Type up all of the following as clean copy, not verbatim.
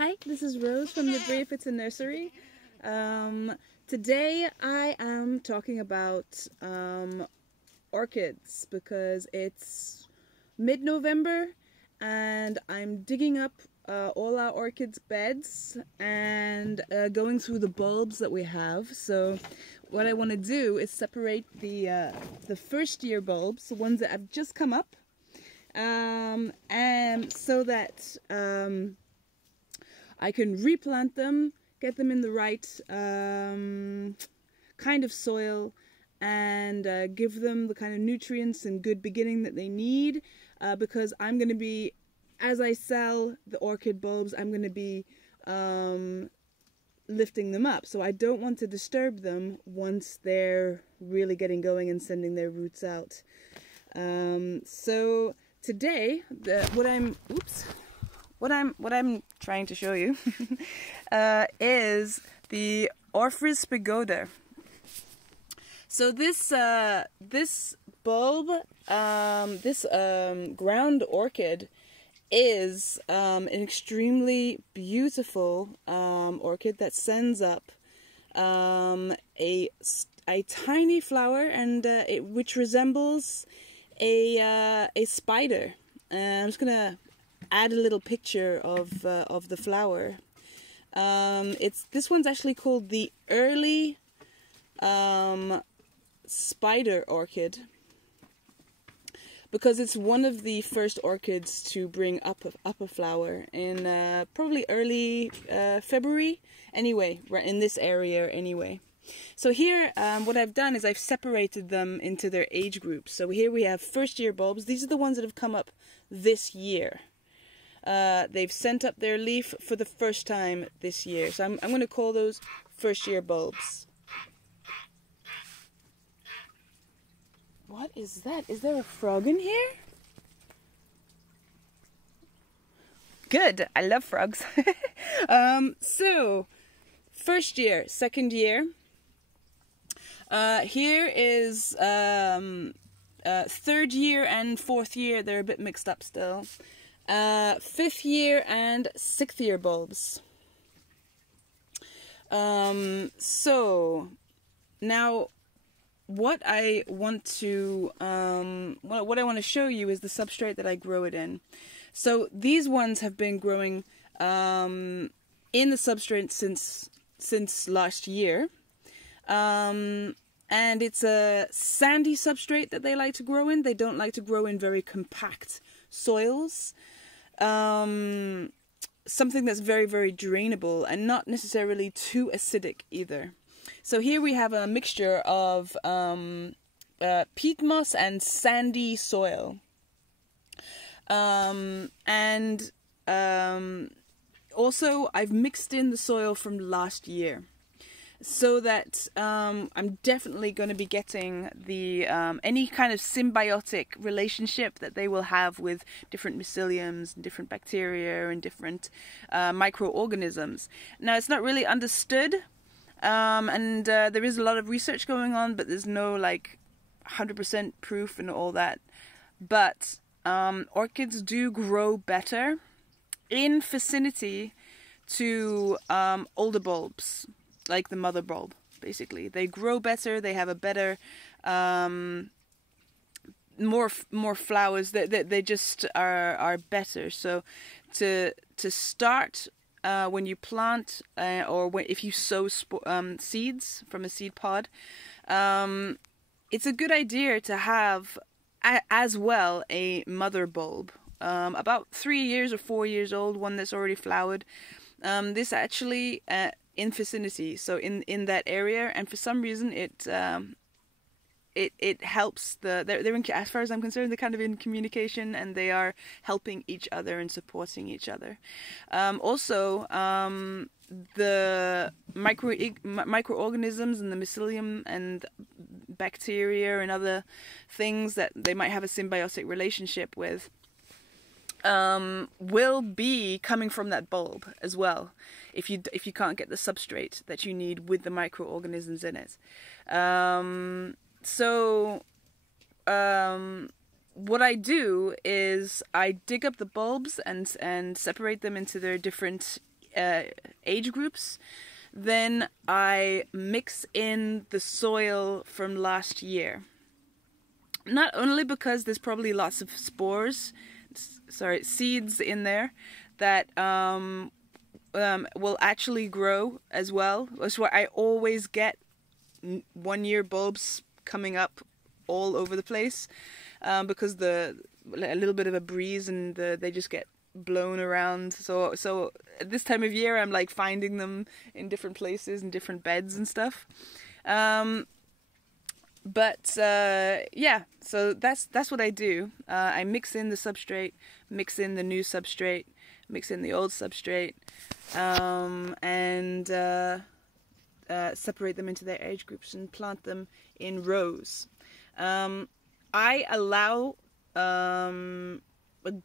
Hi, this is Rose from the Brave It's a Nursery. Today I am talking about orchids because it's mid-November and I'm digging up all our orchids beds and going through the bulbs that we have. So what I want to do is separate the first year bulbs, the ones that have just come up, and so that I can replant them, get them in the right kind of soil, and give them the kind of nutrients and good beginning that they need, because I'm going to be, as I sell the orchid bulbs, I'm going to be lifting them up. So I don't want to disturb them once they're really getting going and sending their roots out. So today, what I'm trying to show you is the Ophrys sphegodes. So this bulb, this ground orchid, is an extremely beautiful orchid that sends up a tiny flower, and which resembles a spider. I'm just gonna add a little picture of the flower. This one's actually called the early spider orchid, because it's one of the first orchids to bring up a flower in probably early February. Anyway, right in this area anyway. So here, what I've done is I've separated them into their age groups. So here we have first year bulbs. These are the ones that have come up this year. They've sent up their leaf for the first time this year. So I'm going to call those first year bulbs. What is that? Is there a frog in here? Good. I love frogs. So, first year, second year. Here is third year and fourth year. They're a bit mixed up still. Fifth year and sixth year bulbs. So now what I want to show you is the substrate that I grow it in. So these ones have been growing in the substrate since last year. And it's a sandy substrate that they like to grow in. They don't like to grow in very compact soils. Something that's very, very drainable and not necessarily too acidic either. So here we have a mixture of peat moss and sandy soil. Also I've mixed in the soil from last year, so that I'm definitely going to be getting the any kind of symbiotic relationship that they will have with different myceliums and different bacteria and different microorganisms. Now, it's not really understood, and there is a lot of research going on, but there's no like 100% proof and all that. But orchids do grow better in vicinity to older bulbs, like the mother bulb. Basically, they grow better. They have a better, more flowers. They just are better. So to start when you plant if you sow seeds from a seed pod, it's a good idea to have as well a mother bulb, about 3 years or 4 years old, one that's already flowered. This actually in vicinity, so in that area, and for some reason it helps they're in, as far as I'm concerned, they're kind of in communication, and they are helping each other and supporting each other. Also, the microorganisms and the mycelium and bacteria and other things that they might have a symbiotic relationship with will be coming from that bulb as well, if you can't get the substrate that you need with the microorganisms in it. What I do is I dig up the bulbs and separate them into their different age groups, then I mix in the soil from last year. Not only because there's probably lots of seeds in there that will actually grow as well. That's why I always get 1 year bulbs coming up all over the place, because a little bit of a breeze and they just get blown around. So at this time of year, I'm like finding them in different places and different beds and stuff. Yeah, so that's what I do. I mix in the substrate, mix in the new substrate, mix in the old substrate, and separate them into their age groups and plant them in rows. I allow a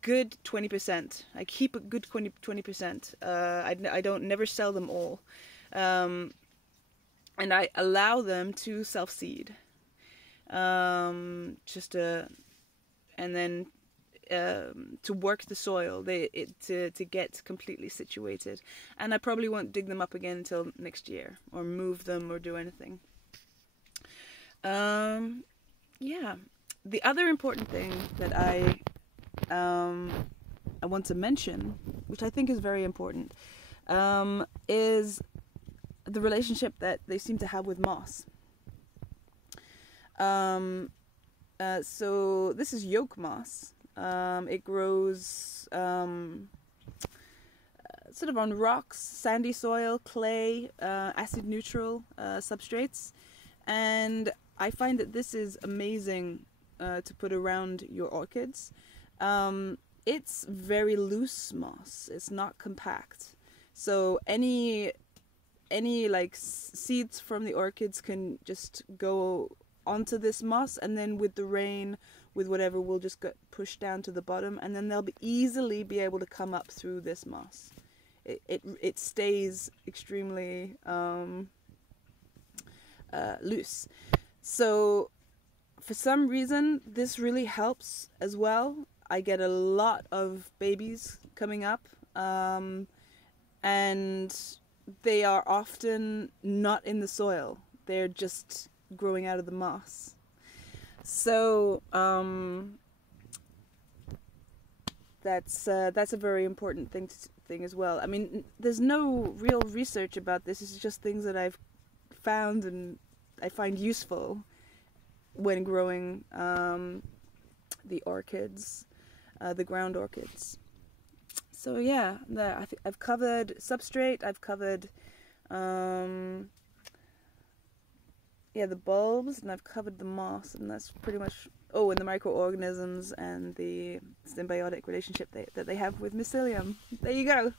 good 20%. I keep a good 20%. I don't never sell them all, and I allow them to self-seed. And then to work the soil, to get completely situated. And I probably won't dig them up again until next year, or move them, or do anything. Yeah. The other important thing that I want to mention, which I think is very important, is the relationship that they seem to have with moss. So this is yoke moss. It grows sort of on rocks, sandy soil, clay, acid neutral substrates, and I find that this is amazing to put around your orchids. It's very loose moss. It's not compact, so any like seeds from the orchids can just go onto this moss, and then with the rain, with whatever, will just get pushed down to the bottom, and then they'll easily be able to come up through this moss. It stays extremely loose. So for some reason this really helps as well. I get a lot of babies coming up, and they are often not in the soil. They're just growing out of the moss. So that's a very important thing as well. I mean, there's no real research about this. It's just things that I've found and I find useful when growing the orchids, the ground orchids. So yeah, I've covered substrate. I've covered the bulbs, and I've covered the moss, and that's pretty much, and the microorganisms and the symbiotic relationship that they have with mycelium. There you go.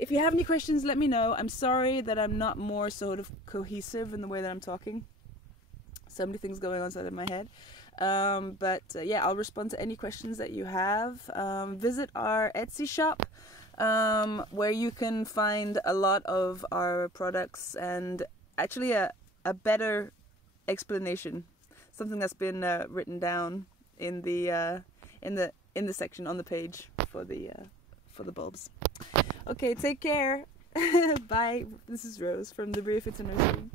If you have any questions, let me know. I'm sorry that I'm not more sort of cohesive in the way that I'm talking. So many things going on inside of my head. Yeah, I'll respond to any questions that you have. Visit our Etsy shop, where you can find a lot of our products, and actually a better explanation, something that's been written down in the section on the page for the bulbs. Okay, take care. Bye. This is Rose from the Bryophyta Nursery.